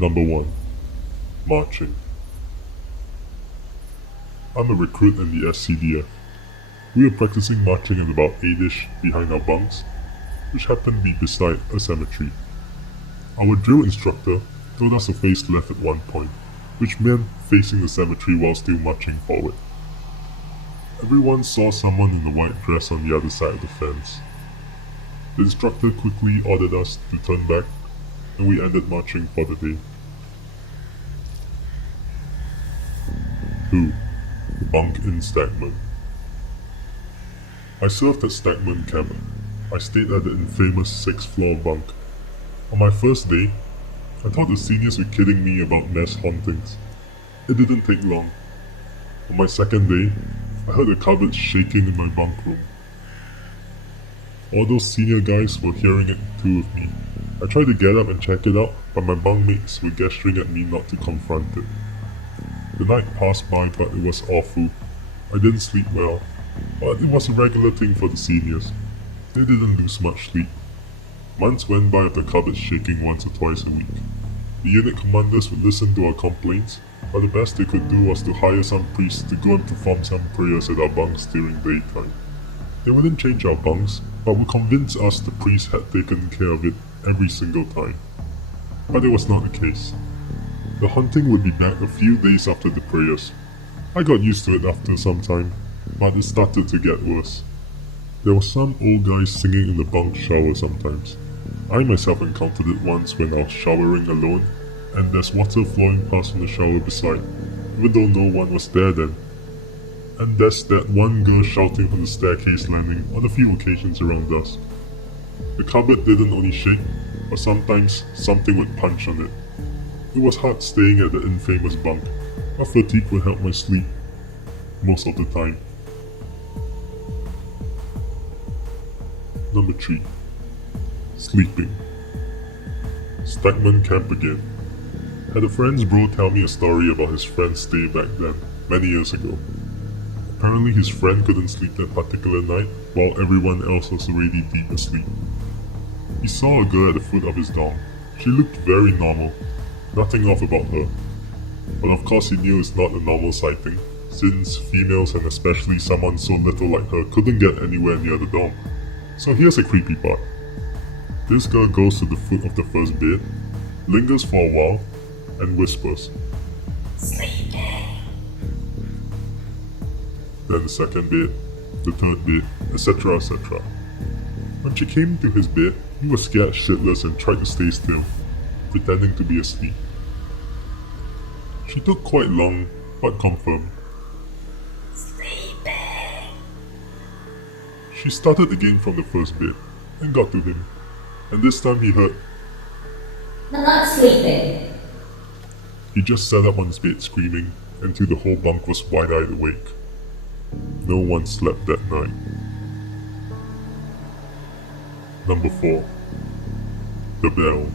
Number 1. Marching. I'm a recruit in the SCDF. We were practicing marching at about 8ish behind our bunks, which happened to be beside a cemetery. Our drill instructor told us to face left at one point, which meant facing the cemetery while still marching forward. Everyone saw someone in a white dress on the other side of the fence. The instructor quickly ordered us to turn back, and we ended marching for the day. 2. Bunk in Stagmont. I served at Stagmont camp. I stayed at the infamous 6th floor bunk. On my first day, I thought the seniors were kidding me about mass hauntings. It didn't take long. On my second day, I heard the cupboard shaking in my bunk room. All those senior guys were hearing it too with me. I tried to get up and check it out, but my bunkmates were gesturing at me not to confront it. The night passed by, but it was awful. I didn't sleep well, but it was a regular thing for the seniors. They didn't lose much sleep. Months went by of the cupboard shaking once or twice a week. The unit commanders would listen to our complaints, but the best they could do was to hire some priests to go and perform some prayers at our bunks during daytime. They wouldn't change our bunks, but would convince us the priest had taken care of it every single time. But it was not the case. The haunting would be back a few days after the prayers. I got used to it after some time, but it started to get worse. There was some old guy singing in the bunk shower sometimes. I myself encountered it once when I was showering alone, and there's water flowing past from the shower beside, even though no one was there then. And there's that one girl shouting from the staircase landing on a few occasions around dusk. The cupboard didn't only shake, but sometimes something would punch on it. It was hard staying at the infamous bunk, but fatigue would help my sleep, most of the time. Number 3. Sleeping. Stagmont camp again. Had a friend's bro tell me a story about his friend's stay back then, many years ago. Apparently his friend couldn't sleep that particular night, while everyone else was already deep asleep. He saw a girl at the foot of his dorm. She looked very normal, nothing off about her. But of course he knew it's not a normal sighting, since females and especially someone so little like her couldn't get anywhere near the dorm. So here's a creepy part. This girl goes to the foot of the first bed, lingers for a while, and whispers, "Sleeping." Then the second bed, the third bed, etc. etc. When she came to his bed, he was scared shitless and tried to stay still, pretending to be asleep. She took quite long, but confirmed. "Sleeping." She started again from the first bed, and got to him, and this time he heard, "Not sleeping." He just sat up on his bed screaming until the whole bunk was wide-eyed awake. No one slept that night. Number 4. The Bell.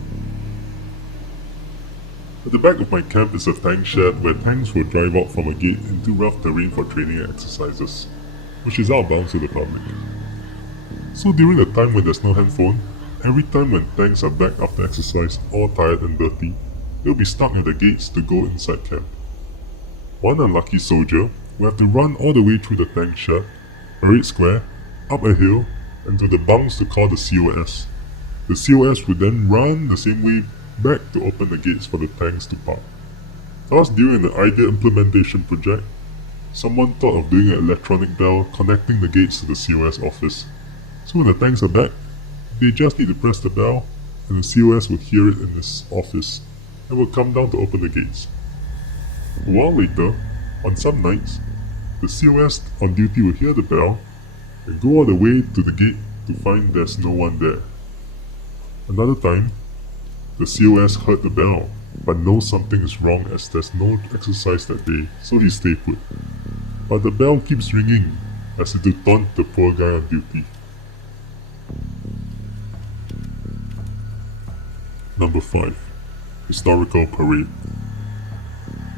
At the back of my camp is a tank shed where tanks will drive out from a gate into rough terrain for training exercises, which is outbound to the public. So during the time when there's no handphone, every time when tanks are back after exercise, all tired and dirty, they'll be stuck at the gates to go inside camp. One unlucky soldier will have to run all the way through the tank shed, parade square, up a hill, and to the bunks to call the COS. The COS would then run the same way back to open the gates for the tanks to park. Thus, during the idea implementation project, someone thought of doing an electronic bell connecting the gates to the COS office. So when the tanks are back, they just need to press the bell, and the COS will hear it in his office, and will come down to open the gates. A while later, on some nights, the COS on duty will hear the bell, and go all the way to the gate to find there's no one there. Another time, the COS heard the bell, but knows something is wrong as there's no exercise that day, so he stay put. But the bell keeps ringing, as if to taunt the poor guy on duty. Number 5. Historical Parade.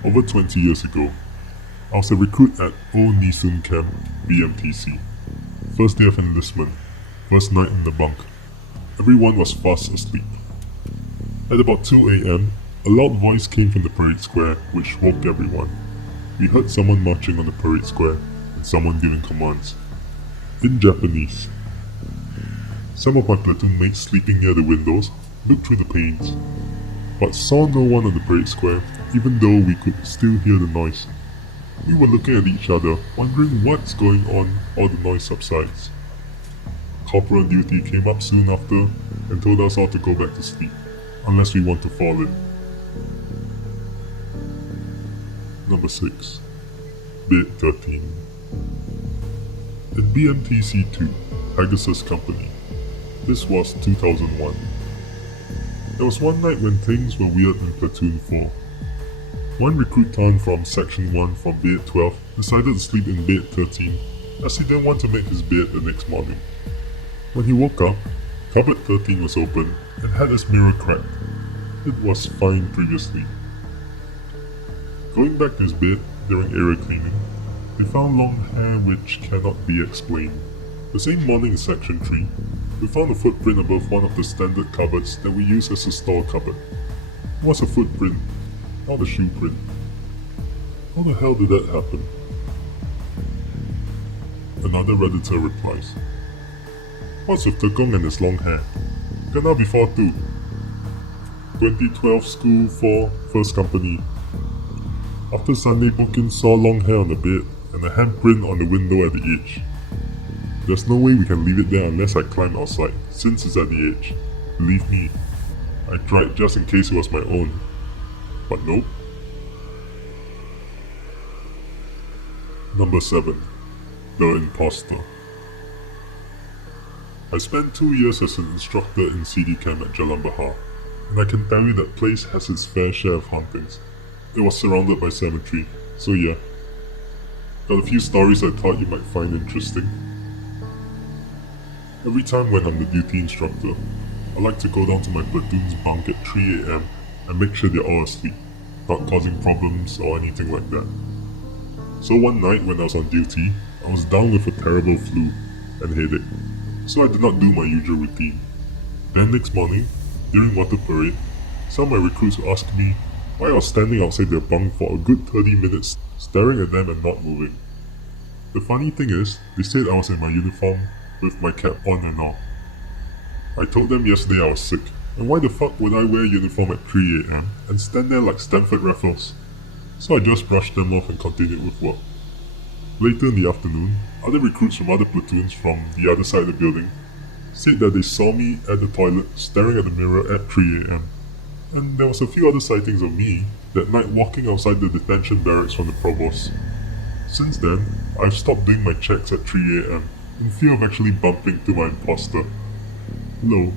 Over 20 years ago, I was a recruit at Old Nisun Camp, BMTC. First day of enlistment, first night in the bunk. Everyone was fast asleep. At about 2 a.m., A loud voice came from the parade square, which woke everyone. We heard someone marching on the parade square and someone giving commands. In Japanese. Some of my platoon mates sleeping near the windows looked through the panes, but saw no one on the parade square, even though we could still hear the noise. We were looking at each other, wondering what's going on while the noise subsides. Corporal on duty came up soon after and told us all to go back to sleep, unless we want to fall in. Number 6. Bit 13. In BMTC-2, Pegasus Company. This was 2001. There was one night when things were weird in Platoon 4. One recruit Tan from Section 1 from Bed 12 decided to sleep in Bed 13 as he didn't want to make his bed the next morning. When he woke up, cupboard 13 was open and had its mirror cracked. It was fine previously. Going back to his bed during area cleaning, they found long hair which cannot be explained. The same morning in Section 3, we found a footprint above one of the standard cupboards that we use as a store cupboard. It was a footprint, not a shoe print. How the hell did that happen? Another Redditor replies, "What's with Tekong and his long hair? Kena before too. 2012 School 4 First Company. After Sunday booking saw long hair on the bed and a handprint on the window at the edge. There's no way we can leave it there unless I climb outside, since it's at the edge. Believe me, I tried just in case it was my own. But nope." Number 7. The Imposter. I spent 2 years as an instructor in CD camp at Jalan Bahar, and I can tell you that place has its fair share of hauntings. It was surrounded by cemetery, so yeah. Got a few stories I thought you might find interesting. Every time when I'm the duty instructor, I like to go down to my platoon's bunk at 3 AM and make sure they're all asleep, not causing problems or anything like that. So one night when I was on duty, I was down with a terrible flu and headache, so I did not do my usual routine. Then next morning, during water parade, some of my recruits asked me why I was standing outside their bunk for a good 30 minutes staring at them and not moving. The funny thing is, they said I was in my uniform with my cap on and all. I told them yesterday I was sick, and why the fuck would I wear a uniform at 3 AM and stand there like Stanford Raffles? So I just brushed them off and continued with work. Later in the afternoon, other recruits from other platoons from the other side of the building said that they saw me at the toilet staring at the mirror at 3 AM. And there was a few other sightings of me that night walking outside the detention barracks from the provost. Since then, I've stopped doing my checks at 3 AM in fear of actually bumping to my imposter. Hello.